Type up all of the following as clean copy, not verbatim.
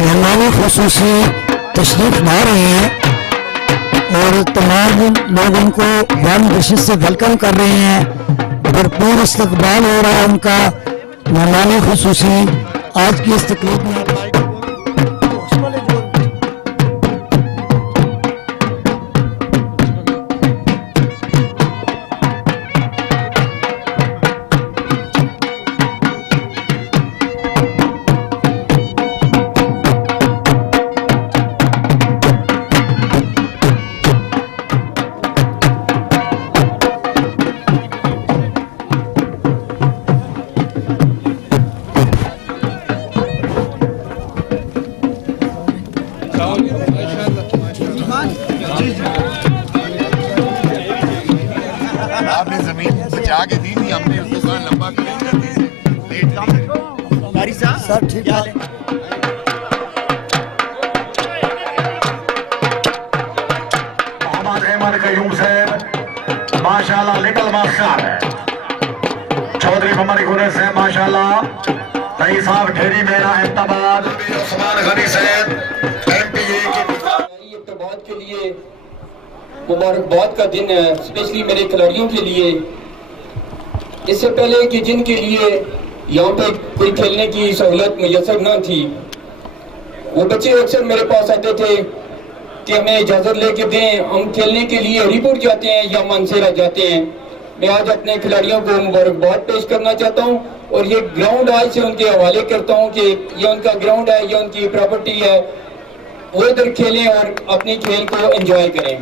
مہمان خصوصی تشریف لا رہے ہیں اور تمام لوگ ان کو وارم وشز سے ویلکم کر رہے ہیں. بھرپور استقبال ہو رہا ہے ان کا. مہمان خصوصی آج کی اس تقریب میں آپ نے زمین بچا کے دی تھی، ہم نے اس کو کہا لمبا کریں. سر ٹھیک ہے. محمد احمد قیوم سے ماشاءاللہ لٹل ماسٹر ہے. چودھری محمد گورے سے ماشاءاللہ. رئی صاحب ڈھیری میرا احتماد. عثمان غنی سے ایم پی اے کی ارتباط کے لیے مبارکباد کا دن ہے، اسپیشلی میرے کھلاڑیوں کے لیے. اس سے پہلے کہ جن کے لیے یہاں پہ کوئی کھیلنے کی سہولت میسر نہ تھی، وہ بچے اکثر میرے پاس آتے تھے کہ ہمیں اجازت لے کے دیں، ہم کھیلنے کے لیے ہری پور جاتے ہیں یا مانسیرا جاتے ہیں. میں آج اپنے کھلاڑیوں کو مبارکباد پیش کرنا چاہتا ہوں اور یہ گراؤنڈ آج سے ان کے حوالے کرتا ہوں کہ یہ ان کا گراؤنڈ ہے، یہ ان کی پراپرٹی ہے، وہ ادھر کھیلیں اور اپنی کھیل کو انجوائے کریں.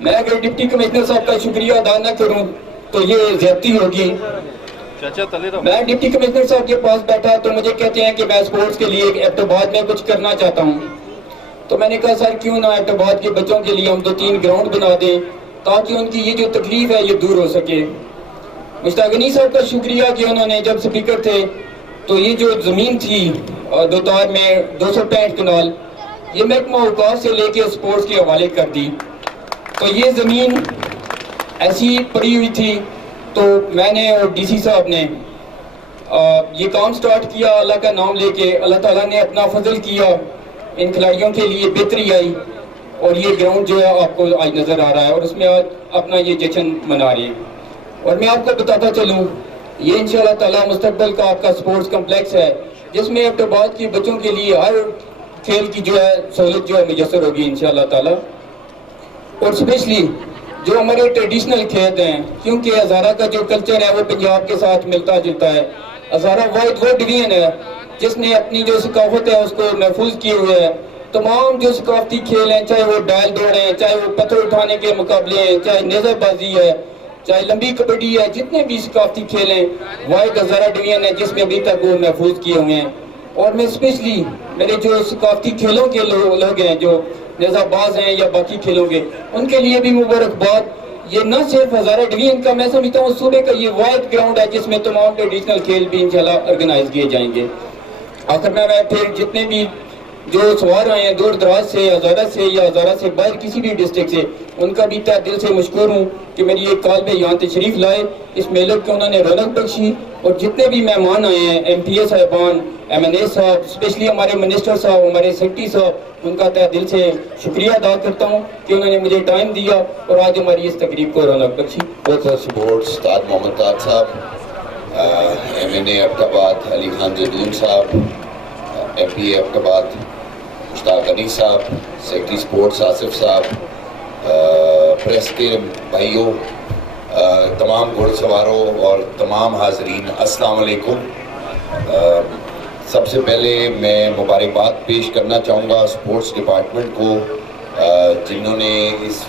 میں اگر ڈپٹی کمشنر صاحب کا شکریہ ادا نہ کروں تو یہ زیادتی ہوگی. میں ڈپٹی کمشنر صاحب کے پاس بیٹھا تو مجھے کہتے ہیں کہ میں سپورٹس کے لیے ایبٹ آباد میں کچھ کرنا چاہتا ہوں. تو میں نے کہا سر کیوں نہ ایبٹ آباد کے بچوں کے لیے ہم 2-3 گراؤنڈ بنا دیں تاکہ ان کی یہ جو تکلیف ہے یہ دور ہو سکے. مشتاق غنی صاحب کا شکریہ کہ انہوں نے جب سپیکر تھے تو یہ جو زمین تھی دوتار میں 265 کنال، یہ محکمہ اوقاف سے لے کے سپورٹس کے حوالے کر دی. تو یہ زمین ایسی پڑی ہوئی تھی تو میں نے اور ڈی سی صاحب نے یہ کام سٹارٹ کیا اللہ کا نام لے کے. اللہ تعالیٰ نے اپنا فضل کیا، ان کھلاڑیوں کے لیے بہتری آئی اور یہ گراؤنڈ جو ہے آپ کو آج نظر آ رہا ہے اور اس میں آج اپنا یہ جشن منا رہے ہیں. اور میں آپ کو بتاتا چلوں یہ انشاءاللہ تعالیٰ مستقبل کا آپ کا سپورٹس کمپلیکس ہے جس میں ایبٹ آباد کے بچوں کے لیے ہر کھیل کی جو ہے سہولت جو ہے میسر ہوگی انشاءاللہ تعالیٰ. اور اسپیشلی جو ہمارے ٹریڈیشنل کھیل ہیں، کیونکہ ہزارہ کا جو کلچر ہے وہ پنجاب کے ساتھ ملتا جلتا ہے. ہزارہ واحد وہ ڈویژن ہے جس نے اپنی جو ثقافت ہے اس کو محفوظ کیے ہوئے ہے. تمام جو ثقافتی کھیل ہیں، چاہے وہ ڈال دوڑ ہیں، چاہے وہ پتھر اٹھانے کے مقابلے ہیں، چاہے نیزہ بازی ہے، چاہے لمبی کبڈی ہے، جتنے بھی ثقافتی کھیل ہیں واحد ہزارہ ڈویژن ہے جس میں ابھی تک وہ محفوظ کیے ہوئے ہیں. اور میں اسپیشلی میرے جو ثقافتی کھیلوں کے لوگ ہیں جو نیزہ باز ہیں یا باقی کھیلوں کے، ان کے لیے بھی مبارکباد. یہ نہ صرف ہزارہ ڈویژن کا میں سمجھتا ہوں صوبے کا یہ واحد گراؤنڈ ہے جس میں تمام ٹریڈیشنل کھیل بھی انشاءاللہ آرگنائز کیے جائیں گے. آخر میں پھر جتنے بھی جو سوار آئے ہیں دور دراز سے، ہزارہ سے یا ہزارہ سے باہر کسی بھی ڈسٹرکٹ سے، ان کا بھی تہ دل سے مشکور ہوں کہ میری ایک کال میں یہاں تشریف لائے، اس میلے کو انہوں نے رونق بخشی. اور جتنے بھی مہمان آئے ہیں، ایم پی اے صاحبان، ایم این اے صاحب، اسپیشلی ہمارے منسٹر صاحب، ہمارے سیکرٹری صاحب، ان کا تہ دل سے شکریہ ادا کرتا ہوں کہ انہوں نے مجھے ٹائم دیا اور آج ہماری اس تقریب کو رونق بخشی. بہت سارے سپورٹس تاج محمد تاج صاحب، ایم این اے ایبٹ آباد علی خان زیدون صاحب، ایم پی اے ایبٹ آباد مشتاق غنی صاحب، سیکرٹری سپورٹس آصف صاحب، پریس کے بھائیوں، تمام گھوڑ سواروں اور تمام حاضرین، السلام علیکم. سب سے پہلے میں مبارکباد پیش کرنا چاہوں گا سپورٹس ڈپارٹمنٹ کو جنہوں نے اس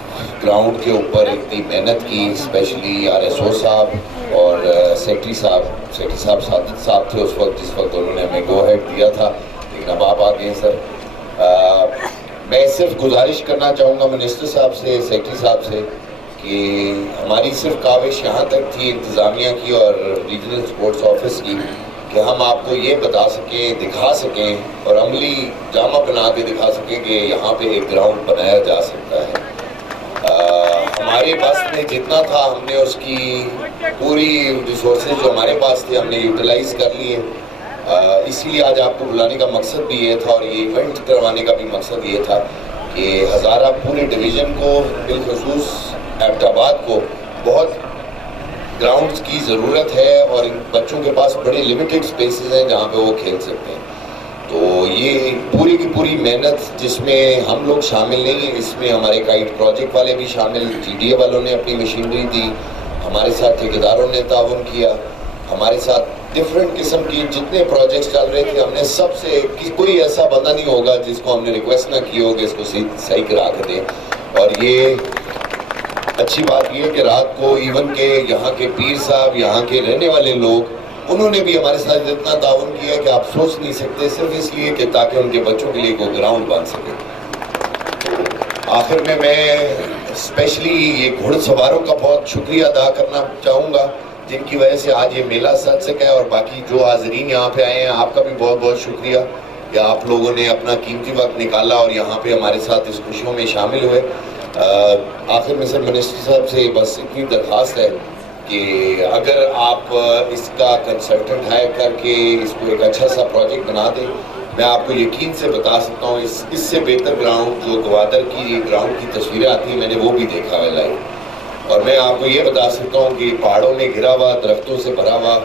گراؤنڈ کے اوپر اتنی محنت کی، اسپیشلی آر ایس او صاحب اور سیکرٹری صاحب تھے اس وقت جس وقت انہوں نے ہمیں گو ہیڈ دیا تھا، لیکن اب آپ آ گئے ہیں سر. میں صرف گزارش کرنا چاہوں گا منسٹر صاحب سے، سیکرٹری صاحب سے کہ ہماری صرف کاوش یہاں تک تھی انتظامیہ کی اور ریجنل سپورٹس آفس کی کہ ہم آپ کو یہ بتا سکیں، دکھا سکیں اور عملی جامع بنا کے دکھا سکیں کہ یہاں پہ ایک گراؤنڈ بنایا جا سکتا ہے. ہمارے پاس میں جتنا تھا ہم نے اس کی پوری ریسورسز جو ہمارے پاس تھے ہم نے یوٹیلائز کر لیے. اسی لیے آج آپ کو بلانے کا مقصد بھی یہ تھا اور یہ ایونٹ کروانے کا بھی مقصد یہ تھا کہ ہزارہ پورے ڈویژن کو بالخصوص ایبٹ آباد کو بہت گراؤنڈز کی ضرورت ہے اور ان بچوں کے پاس بڑے لمیٹڈ سپیسز ہیں جہاں پہ وہ کھیل سکتے ہیں. تو یہ پوری کی پوری محنت جس میں ہم لوگ شامل نہیں ہیں, اس میں ہمارے کائٹ پروجیکٹ والے بھی شامل, جی ڈی اے والوں نے اپنی مشینری دی, ہمارے ساتھ ٹھیکیداروں نے تعاون کیا, ہمارے ساتھ ڈفرینٹ قسم کی جتنے پروجیکٹس چل رہے تھے ہم نے سب سے کوئی ایسا بندہ نہیں ہوگا جس کو ہم نے ریکویسٹ نہ کی ہو کہ اس کو صحیح کرا کے دیں. اور یہ اچھی بات یہ ہے کہ رات کو ایون کہ یہاں کے پیر صاحب, یہاں کے رہنے والے لوگ, انہوں نے بھی ہمارے ساتھ اتنا تعاون کیا کہ آپ سوچ نہیں سکتے, صرف اس لیے کہ تاکہ ان کے بچوں کے لیے کوئی گراؤنڈ بن سکے. آخر میں اسپیشلی یہ گھوڑ سواروں کا بہت شکریہ ادا کرنا چاہوں گا جن کی وجہ سے آج یہ میلہ سج سکا ہے, اور باقی جو حاضرین یہاں پہ آئے ہیں آپ کا بھی بہت بہت شکریہ کہ آپ لوگوں نے اپنا قیمتی وقت نکالا اور یہاں پہ ہمارے ساتھ اس خوشیوں میں شامل ہوئے. آخر میں سر منسٹر صاحب سے بس اتنی درخواست ہے کہ اگر آپ اس کا کنسلٹنٹ ہائر کر کے اس کو ایک اچھا سا پروجیکٹ بنا دیں, میں آپ کو یقین سے بتا سکتا ہوں اس سے بہتر گراؤنڈ جو گوادر کی گراؤنڈ کی تصویریں آتی ہیں میں نے وہ بھی دیکھا ہے لائیو. اور میں آپ کو یہ بتا سکتا ہوں کہ پہاڑوں میں گھرا ہوا, درختوں سے بھرا ہوا,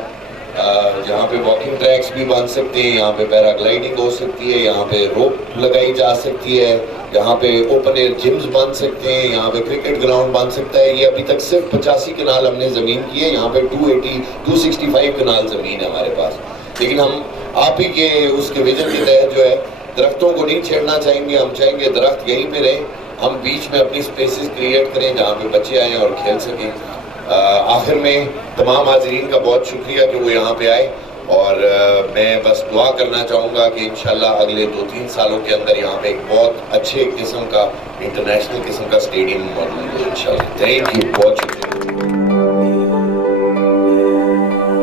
جہاں پہ واکنگ ٹریکس بھی بن سکتے ہیں, یہاں پہ پیرا گلائڈنگ ہو سکتی ہے, یہاں پہ روپ لگائی جا سکتی ہے, یہاں پہ اوپن ایئر جمز بن سکتے ہیں, یہاں پہ کرکٹ گراؤنڈ بن سکتا ہے. یہ ابھی تک صرف 85 کنال ہم نے زمین کی ہے, یہاں پہ 265 کنال زمین ہے ہمارے پاس. لیکن ہم آپ ہی کے اس کے ویژن کے تحت جو ہے درختوں کو نہیں چھیڑنا چاہیں گے. ہم چاہیں گے درخت یہیں پہ رہیں, ہم بیچ میں اپنی سپیسز کریٹ کریں جہاں پہ بچے آئیں اور کھیل سکیں. آخر میں تمام حاضرین کا بہت شکریہ کہ وہ یہاں پہ آئے, اور میں بس دعا کرنا چاہوں گا کہ انشاءاللہ اگلے 2-3 سالوں کے اندر یہاں پہ ایک بہت اچھے قسم کا انٹرنیشنل قسم کا اسٹیڈیم موجود ہو انشاءاللہ. تھینک یو, بہت شکریہ.